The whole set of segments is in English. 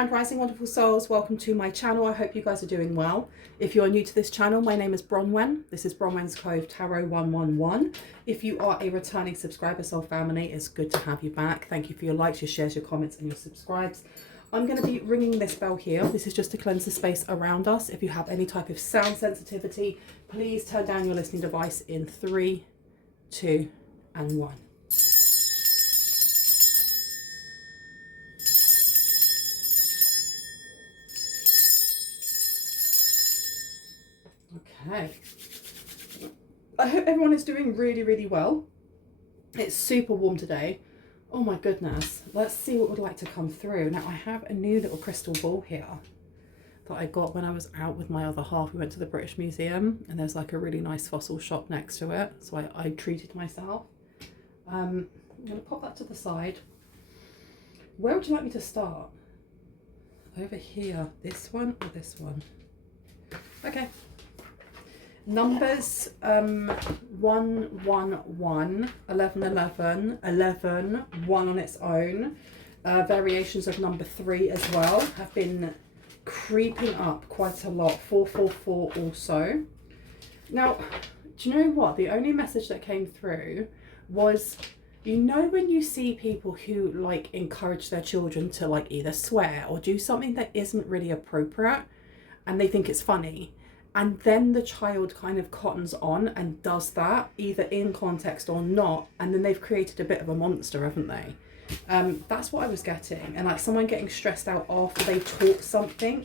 Grand Rising, wonderful souls. Welcome to my channel. I hope you guys are doing well. If you are new to this channel, my name is Bronwen. This is Bronwen's Cove Tarot 111. If you are a returning subscriber, soul family, it's good to have you back. Thank you for your likes, your shares, your comments, and your subscribes. I'm going to be ringing this bell here. This is just to cleanse the space around us. If you have any type of sound sensitivity, please turn down your listening device in 3, 2, and 1. Okay, I hope everyone is doing really well. It's super warm today. Oh my goodness. Let's see what would like to come through. Now I have a new little crystal ball here that I got when I was out with my other half. We went to the British Museum and there's like a really nice fossil shop next to it. So I treated myself. I'm going to pop that to the side. Where would you like me to start? Over here. This one or this one? Okay. Numbers 1, 1, 1, 11, 11, 11, 1 on its own. Variations of number 3 as well have been creeping up quite a lot. 4, 4, 4 also. Now, do you know what? The only message that came through was, you know, when you see people who like encourage their children to like either swear or do something that isn't really appropriate and they think it's funny. And then the child kind of cottons on and does that, either in context or not. And then they've created a bit of a monster, haven't they? That's what I was getting. And like someone getting stressed out after they taught something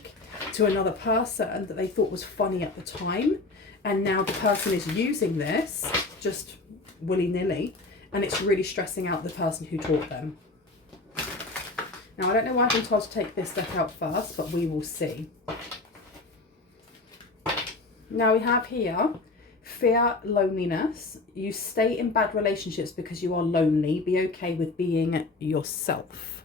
to another person that they thought was funny at the time. And now the person is using this just willy-nilly. And it's really stressing out the person who taught them. Now, I don't know why I've been told to take this deck out first, but we will see. Now we have here, fear, loneliness. You stay in bad relationships because you are lonely. Be okay with being yourself.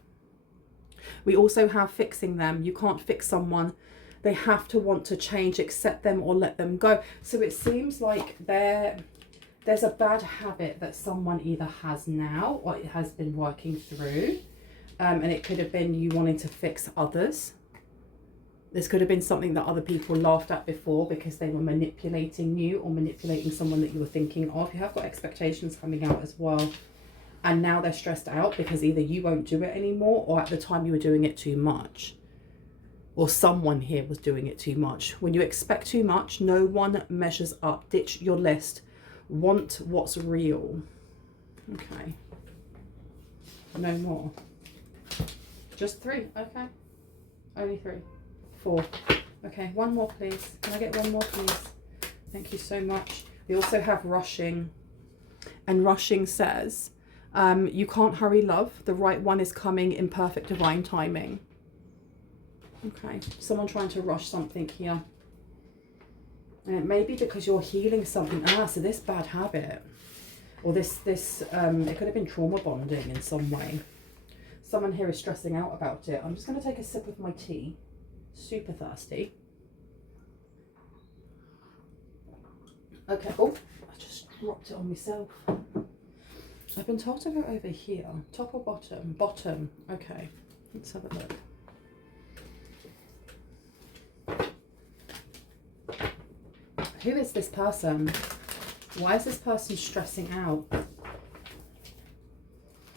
We also have fixing them. You can't fix someone. They have to want to change, accept them or let them go. So it seems like there's a bad habit that someone either has now or it has been working through. And it could have been you wanting to fix others. This could have been something that other people laughed at before because they were manipulating you or manipulating someone that you were thinking of. You have got expectations coming out as well. And now they're stressed out because either you won't do it anymore or at the time you were doing it too much. Or someone here was doing it too much. When you expect too much, no one measures up. Ditch your list. Want what's real. Okay. No more. Just 3. Okay. Only 3. 4. Okay, one more please. Can I get one more please? Thank you so much. We also have rushing. And rushing says, you can't hurry love. The right one is coming in perfect divine timing. Okay, someone trying to rush something here. And it may be because you're healing something. So this bad habit. Or it could have been trauma bonding in some way. Someone here is stressing out about it. I'm just going to take a sip of my tea. Super thirsty. Okay. Oh, I just dropped it on myself. I've been told to go over here. Top or bottom? Bottom. Okay. Let's have a look. Who is this person? Why is this person stressing out?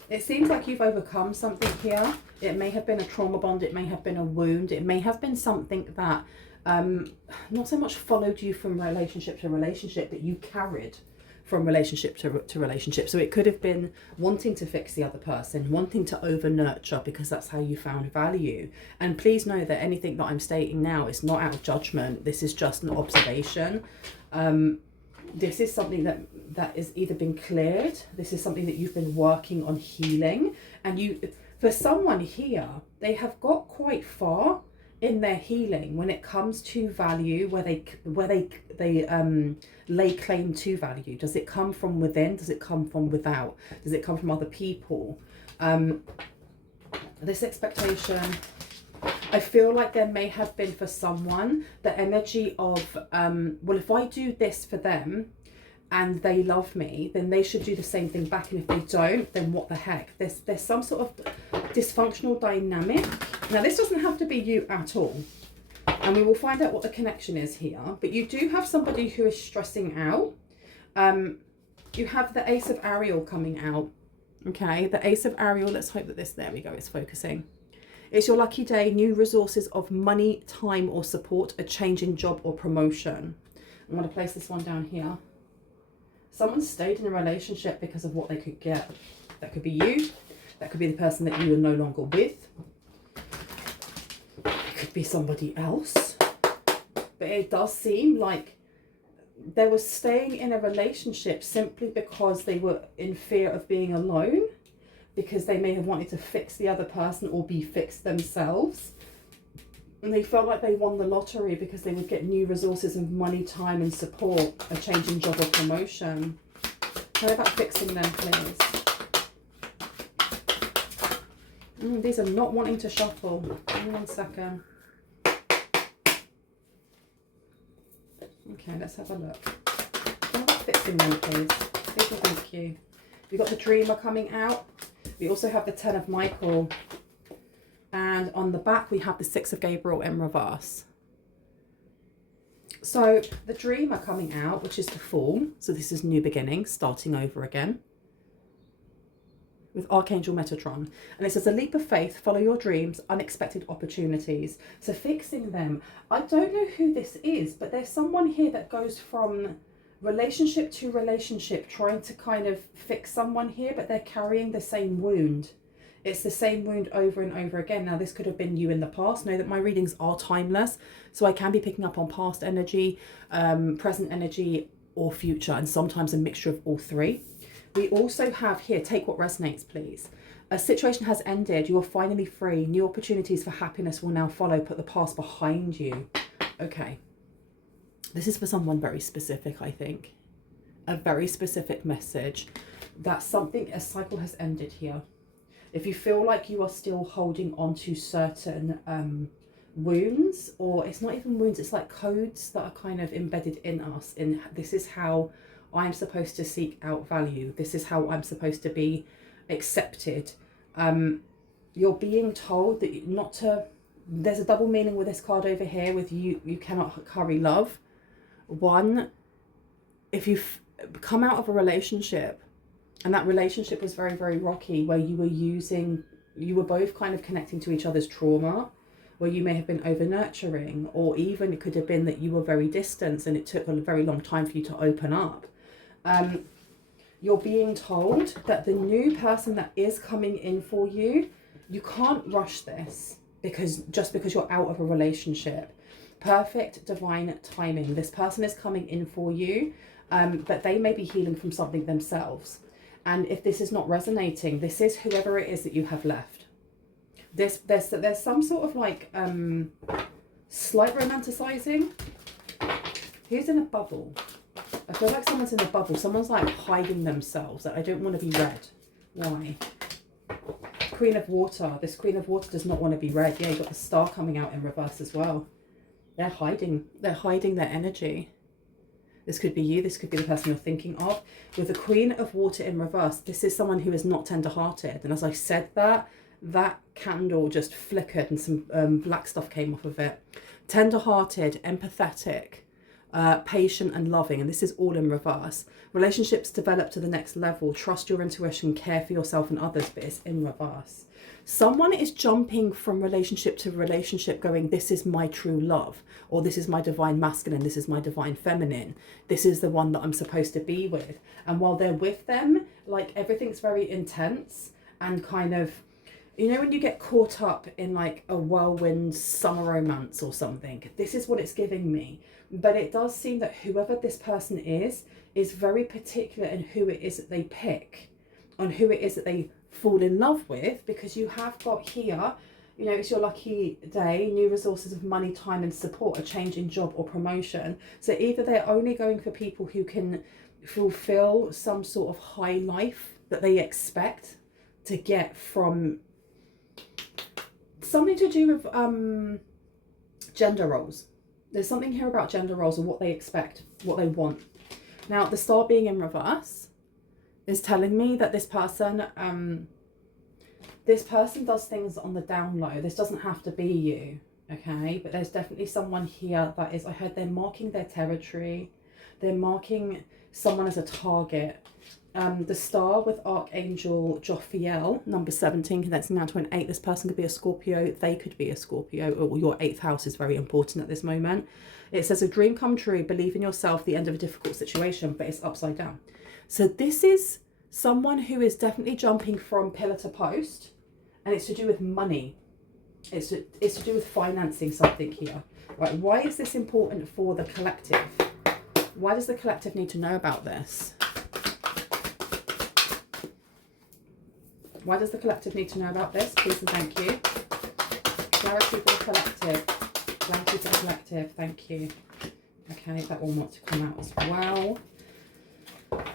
It seems like you've overcome something here. It may have been a trauma bond. It may have been a wound. It may have been something that not so much followed you from relationship to relationship, but you carried from relationship to relationship. So it could have been wanting to fix the other person, wanting to over nurture because that's how you found value. And please know that anything that I'm stating now is not out of judgment. This is just an observation. This is something that is either been cleared. This is something that you've been working on healing. And for someone here, they have got quite far in their healing when it comes to value, where they lay claim to value. Does it come from within? Does it come from without? Does it come from other people? This expectation, I feel like there may have been for someone the energy of, well, if I do this for them and they love me, then they should do the same thing back. And if they don't, then what the heck? There's some sort of dysfunctional dynamic. Now, this doesn't have to be you at all. And we will find out what the connection is here. But you do have somebody who is stressing out. You have the Ace of Ariel coming out. Okay, the Ace of Ariel. Let's hope that this, there we go, it's focusing. It's your lucky day, new resources of money, time or support, a change in job or promotion. I'm going to place this one down here. Someone stayed in a relationship because of what they could get. That could be you. That could be the person that you are no longer with. It could be somebody else. But it does seem like they were staying in a relationship simply because they were in fear of being alone, because they may have wanted to fix the other person or be fixed themselves. And they felt like they won the lottery because they would get new resources of money, time and support, a change in job or promotion. How about fixing them, please? These are not wanting to shuffle. Give me 1 second. Okay, let's have a look. How about fixing them, please? Thank you. We've got the Dreamer coming out. We also have the 10 of Michael. And on the back, we have the 6 of Gabriel in reverse. So the Dreamer coming out, which is the Fool. So this is new beginning, starting over again. With Archangel Metatron. And it says, a leap of faith, follow your dreams, unexpected opportunities. So fixing them. I don't know who this is, but there's someone here that goes from relationship to relationship, trying to kind of fix someone here, but they're carrying the same wound. It's the same wound over and over again. Now, this could have been you in the past. Know that my readings are timeless, so I can be picking up on past energy, present energy, or future, and sometimes a mixture of all three. We also have here, take what resonates, please. A situation has ended. You are finally free. New opportunities for happiness will now follow. Put the past behind you. Okay. This is for someone very specific, I think. A very specific message that something, a cycle has ended here. If you feel like you are still holding on to certain wounds, or it's not even wounds, it's like codes that are kind of embedded in us. In this is how I'm supposed to seek out value. This is how I'm supposed to be accepted. You're being told that not to, there's a double meaning with this card over here with you cannot curry love. One, if you've come out of a relationship and that relationship was very, very rocky, where you were both kind of connecting to each other's trauma, where you may have been over nurturing, or even it could have been that you were very distant and it took a very long time for you to open up. You're being told that the new person that is coming in for you, you can't rush this just because you're out of a relationship. Perfect divine timing. This person is coming in for you, but they may be healing from something themselves. And if this is not resonating, this is whoever it is that you have left. There's some sort of like slight romanticizing. Who's in a bubble? I feel like someone's in a bubble. Someone's like hiding themselves. I don't want to be read. Why? Queen of Water. This Queen of Water does not want to be read. Yeah, you got the Star coming out in reverse as well. They're hiding. They're hiding their energy. This could be you. This could be the person you're thinking of. With the Queen of Water in reverse, this is someone who is not tender-hearted. And as I said that candle just flickered and some black stuff came off of it. Tender-hearted, empathetic, patient and loving, and this is all in reverse. Relationships develop to the next level. Trust your intuition, care for yourself and others, but it's in reverse. Someone is jumping from relationship to relationship going, this is my true love, or this is my divine masculine, this is my divine feminine, this is the one that I'm supposed to be with. And while they're with them, like everything's very intense and kind of, you know, when you get caught up in like a whirlwind summer romance or something, this is what it's giving me. But it does seem that whoever this person is very particular in who it is that they pick, on who it is that they fall in love with, because you have got here, you know, it's your lucky day, new resources of money, time and support, a change in job or promotion. So either they're only going for people who can fulfill some sort of high life that they expect to get from something to do with gender roles. There's something here about gender roles and what they expect, what they want. Now, the Star being in reverse is telling me that this person This person does things on the down low. This doesn't have to be you, okay? But there's definitely someone here that is, I heard they're marking their territory. They're marking someone as a target. The star with Archangel Jophiel, number 17, condensing down to an 8. This person could be a Scorpio. They could be a Scorpio, or your 8th house is very important at this moment. It says a dream come true, believe in yourself, the end of a difficult situation, but it's upside down. So this is someone who is definitely jumping from pillar to post, and it's to do with money. It's to do with financing something here. Right, why is this important for the collective? Why does the collective need to know about this? Why does the collective need to know about this? Please and thank you. Clarity for the collective. Clarity for the collective. Thank you. Okay, that one wants to come out as well.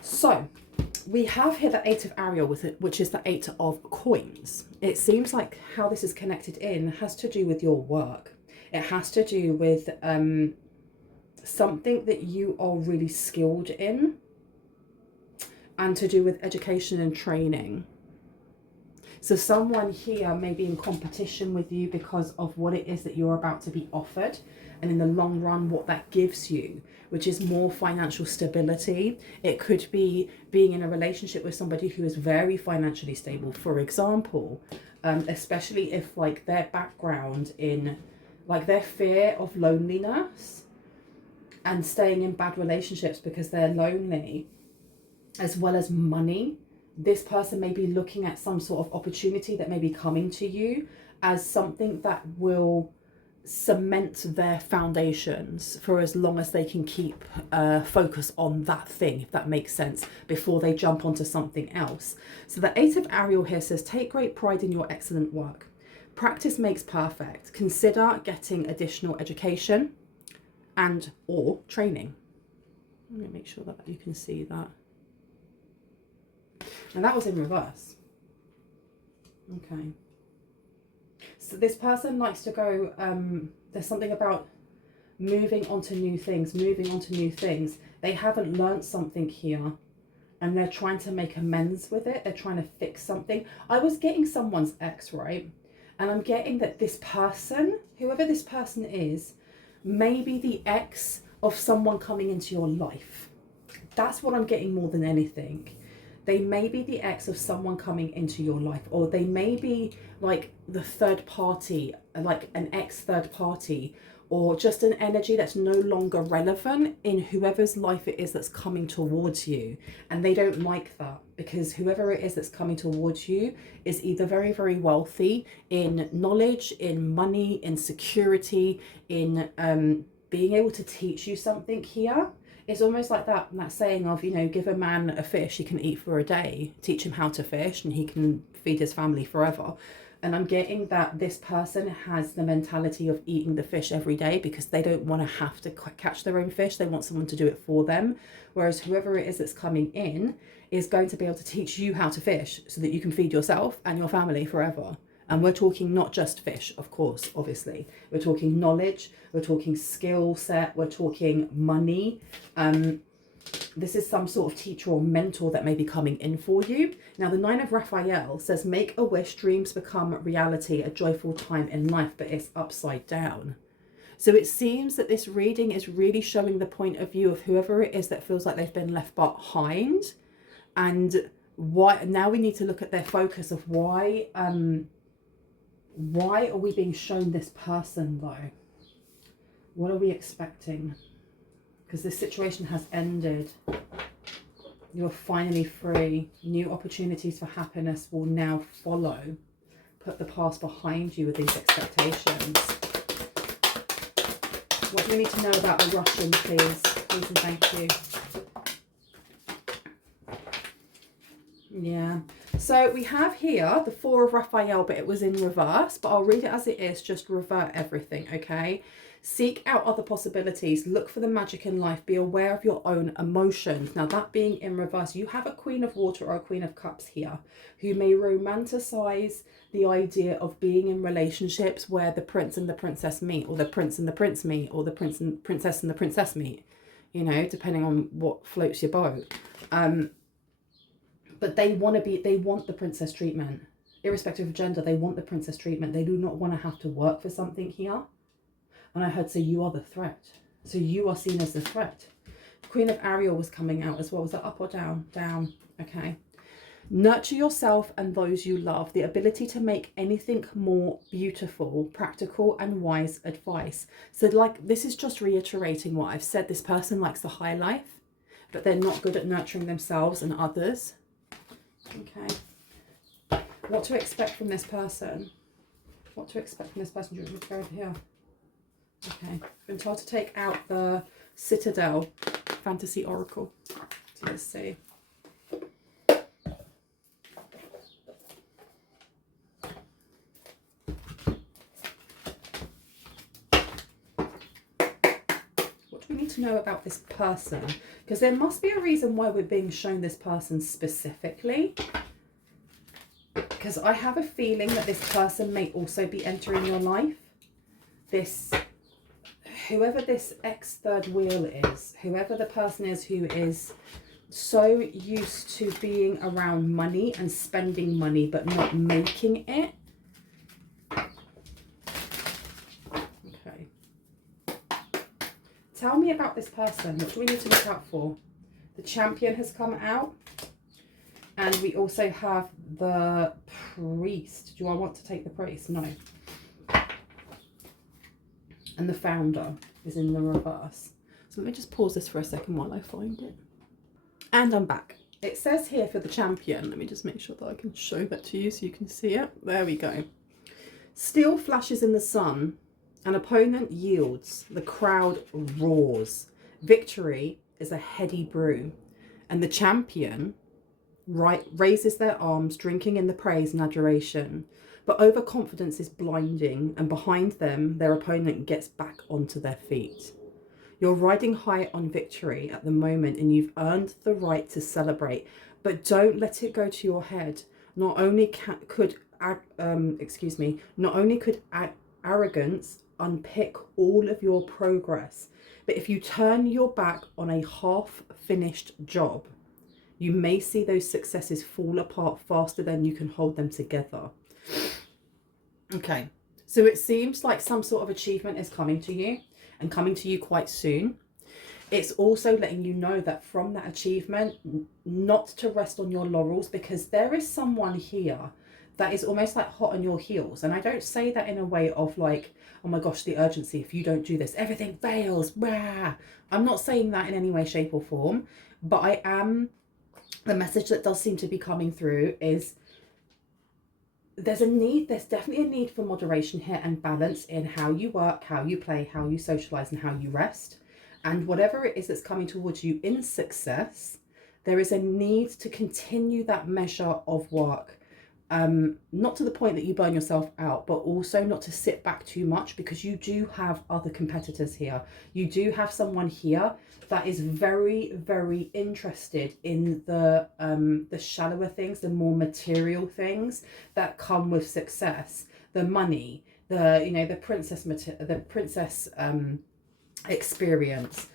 So, we have here the 8 of Ariel with it, which is the 8 of coins. It seems like how this is connected in has to do with your work. It has to do with something that you are really skilled in, and to do with education and training. So someone here may be in competition with you because of what it is that you're about to be offered, and in the long run what that gives you, which is more financial stability. It could be being in a relationship with somebody who is very financially stable, for example, especially if like their background in like their fear of loneliness and staying in bad relationships because they're lonely, as well as money. This person may be looking at some sort of opportunity that may be coming to you as something that will cement their foundations for as long as they can keep focus on that thing, if that makes sense, before they jump onto something else. So the 8 of Ariel here says, take great pride in your excellent work. Practice makes perfect. Consider getting additional education and or training. Let me make sure that you can see that. And that was in reverse. Okay. So this person likes to go, there's something about moving on to new things, They haven't learned something here, and they're trying to make amends with it. They're trying to fix something. I was getting someone's ex, right? And I'm getting that this person, whoever this person is, may be the ex of someone coming into your life. That's what I'm getting more than anything. They may be the ex of someone coming into your life, or they may be like the third party, like an ex third party, or just an energy that's no longer relevant in whoever's life it is that's coming towards you. And they don't like that, because whoever it is that's coming towards you is either very, very wealthy in knowledge, in money, in security, in being able to teach you something here. It's almost like that saying of, you know, give a man a fish he can eat for a day, teach him how to fish, and he can feed his family forever. And I'm getting that this person has the mentality of eating the fish every day because they don't want to have to catch their own fish. They want someone to do it for them. Whereas whoever it is that's coming in is going to be able to teach you how to fish so that you can feed yourself and your family forever. And we're talking not just fish, of course, obviously. We're talking knowledge, we're talking skill set, we're talking money. This is some sort of teacher or mentor that may be coming in for you. Now, the 9 of Raphael says, make a wish, dreams become reality, a joyful time in life, but it's upside down. So it seems that this reading is really showing the point of view of whoever it is that feels like they've been left behind. And why now we need to look at their focus of why are we being shown this person though? What are we expecting? Because this situation has ended. You're finally free. New opportunities for happiness will now follow. Put the past behind you with these expectations. What do we need to know about the Russian, please? Please and thank you. Yeah. So we have here the 4 of Raphael, but it was in reverse. But I'll read it as it is. Just revert everything, okay? Seek out other possibilities. Look for the magic in life. Be aware of your own emotions. Now, that being in reverse, you have a Queen of Water or a Queen of Cups here who may romanticize the idea of being in relationships where the prince and the princess meet, or the prince and the prince meet, or the prince and princess and the princess meet, you know, depending on what floats your boat. But they want the princess treatment. irrespective of gender, they want the princess treatment. They do not want to have to work for something here. And I heard, so you are the threat. So you are seen as the threat. Queen of Ariel was coming out as well. Was that up or down? Down. Okay. Nurture yourself and those you love. The ability to make anything more beautiful, practical and wise advice. So like, this is just reiterating what I've said. This person likes the high life, but they're not good at nurturing themselves and others. Okay. What to expect from this person? What to expect from this person? Do you want me to go over here? Okay. I've been told to take out the Citadel Fantasy Oracle. So let's see. We need to know about this person, because there must be a reason why we're being shown this person specifically, because I have a feeling that this person may also be entering your life. This, whoever this ex-third wheel is, whoever the person is who is so used to being around money and spending money but not making it. Tell me about this person. What do we need to look out for? The Champion has come out. And we also have the Priest. Do I want to take the Priest? No. And the Founder is in the reverse. So let me just pause this for a second while I find it. And I'm back. It says here for the Champion. Let me just make sure that I can show that to you so you can see it. There we go. Steel flashes in the sun. An opponent yields, the crowd roars. Victory is a heady brew. And the Champion raises their arms, drinking in the praise and adoration. But overconfidence is blinding, and behind them, their opponent gets back onto their feet. You're riding high on victory at the moment, and you've earned the right to celebrate. But don't let it go to your head. Not only could arrogance unpick all of your progress, but if you turn your back on a half-finished job, you may see those successes fall apart faster than you can hold them together. Okay, so it seems like some sort of achievement is coming to you, and coming to you quite soon. It's also letting you know that from that achievement, not to rest on your laurels, because there is someone here that is almost like hot on your heels. And I don't say that in a way of like, oh my gosh, the urgency, if you don't do this, everything fails. Rah. I'm not saying that in any way, shape or form, but I am, the message that does seem to be coming through is there's definitely a need for moderation here and balance in how you work, how you play, how you socialize and how you rest. And whatever it is that's coming towards you in success, there is a need to continue that measure of work. Not to the point that you burn yourself out, but also not to sit back too much, because you do have other competitors here. You do have someone here that is very, very interested in the shallower things, the more material things that come with success, the money, the princess experience.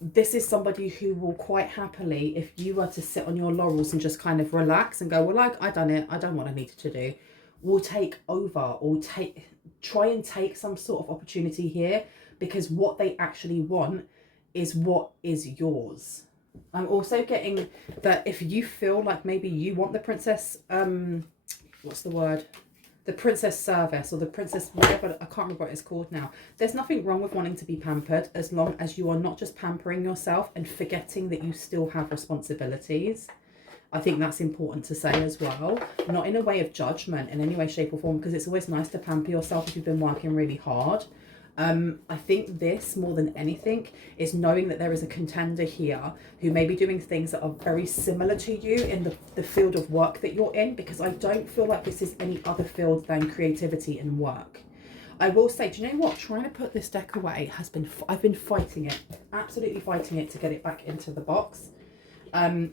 This is somebody who will quite happily, if you were to sit on your laurels and just kind of relax and go, well, like, I done it, I done what I needed to do, will take over or try and take some sort of opportunity here, because what they actually want is what is yours. I'm also getting that if you feel like maybe you want the princess, what's the word? The princess service, or the princess whatever, I can't remember what it's called now. There's nothing wrong with wanting to be pampered, as long as you are not just pampering yourself and forgetting that you still have responsibilities. I think that's important to say as well. Not in a way of judgment in any way, shape or form, because it's always nice to pamper yourself if you've been working really hard. I think this, more than anything, is knowing that there is a contender here who may be doing things that are very similar to you in the field of work that you're in, because I don't feel like this is any other field than creativity and work. I will say, do you know what? Trying to put this deck away I've been fighting it, absolutely fighting it to get it back into the box. There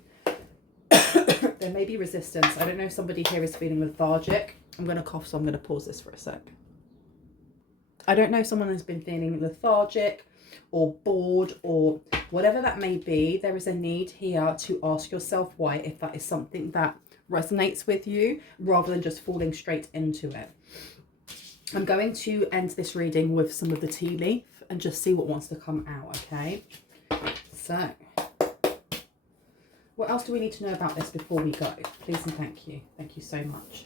may be resistance. I don't know if somebody here is feeling lethargic. I'm going to cough, so I'm going to pause this for a sec. I don't know if someone has been feeling lethargic, or bored or whatever that may be, there is a need here to ask yourself why, if that is something that resonates with you, rather than just falling straight into it. I'm going to end this reading with some of the tea leaf and just see what wants to come out, okay? So, what else do we need to know about this before we go? Please and thank you. Thank you so much.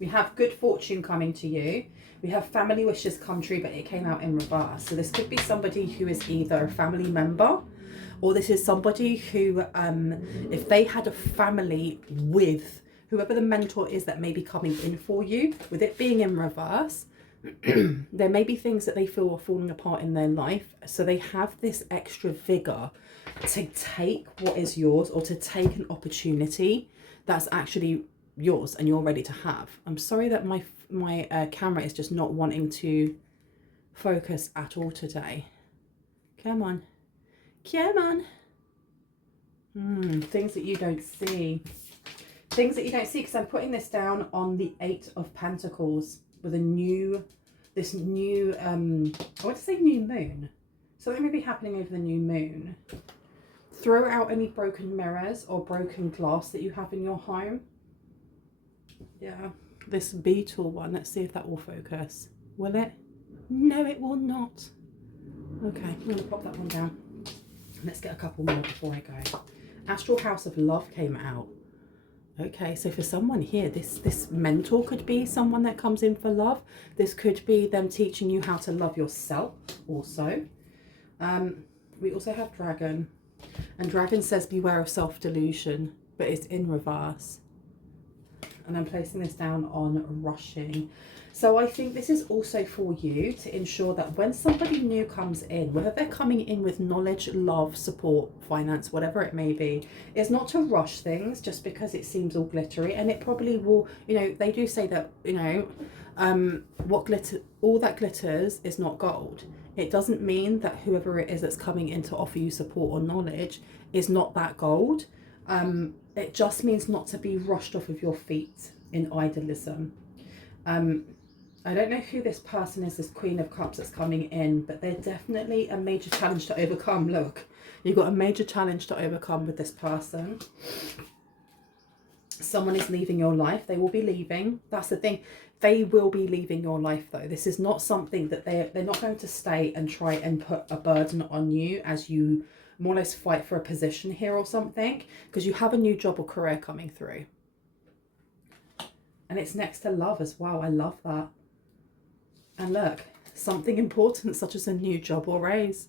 We have good fortune coming to you. We have family wishes come true, but it came out in reverse. So this could be somebody who is either a family member, or this is somebody who, if they had a family with whoever the mentor is that may be coming in for you, with it being in reverse, there may be things that they feel are falling apart in their life. So they have this extra vigor to take what is yours, or to take an opportunity that's actually yours and you're ready to have. I'm sorry that my camera is just not wanting to focus at all today. Come on. Come on. Things that you don't see. Things that you don't see, because I'm putting this down on the 8 of Pentacles with a new, I want to say new moon. Something may be happening over the new moon. Throw out any broken mirrors or broken glass that you have in your home. Yeah, this beetle one, let's see if that will focus. Will it? No, it will not. Okay, I'm going to pop that one down. Let's get a couple more before I go. Astral House of Love came out. Okay, so for someone here, this mentor could be someone that comes in for love. This could be them teaching you how to love yourself also. We also have Dragon. And Dragon says beware of self-delusion, but it's in reverse. And I'm placing this down on rushing. So I think this is also for you to ensure that when somebody new comes in, whether they're coming in with knowledge, love, support, finance, whatever it may be, is not to rush things just because it seems all glittery. And it probably will, you know, they do say that, you know, all that glitters is not gold. It doesn't mean that whoever it is that's coming in to offer you support or knowledge is not that gold. It just means not to be rushed off of your feet in idealism. I don't know who this person is, this Queen of Cups that's coming in, but they're definitely a major challenge to overcome. Look, you've got a major challenge to overcome with this person. Someone is leaving your life. They will be leaving. That's the thing. They will be leaving your life though. This is not something that they're not going to stay and try and put a burden on you as you more or less fight for a position here or something, because you have a new job or career coming through. And it's next to love as well. I love that. And look, something important such as a new job or raise.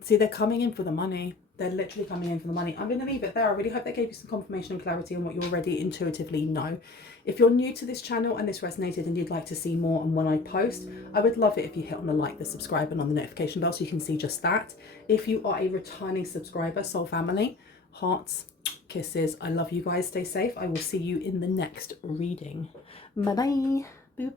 See, they're coming in for the money. They're literally coming in for the money. I'm going to leave it there. I really hope that gave you some confirmation and clarity on what you already intuitively know. If you're new to this channel and this resonated and you'd like to see more on when I post, I would love it if you hit on the like, the subscribe and on the notification bell so you can see just that. If you are a returning subscriber, soul family, hearts, kisses. I love you guys. Stay safe. I will see you in the next reading. Bye-bye. Boop.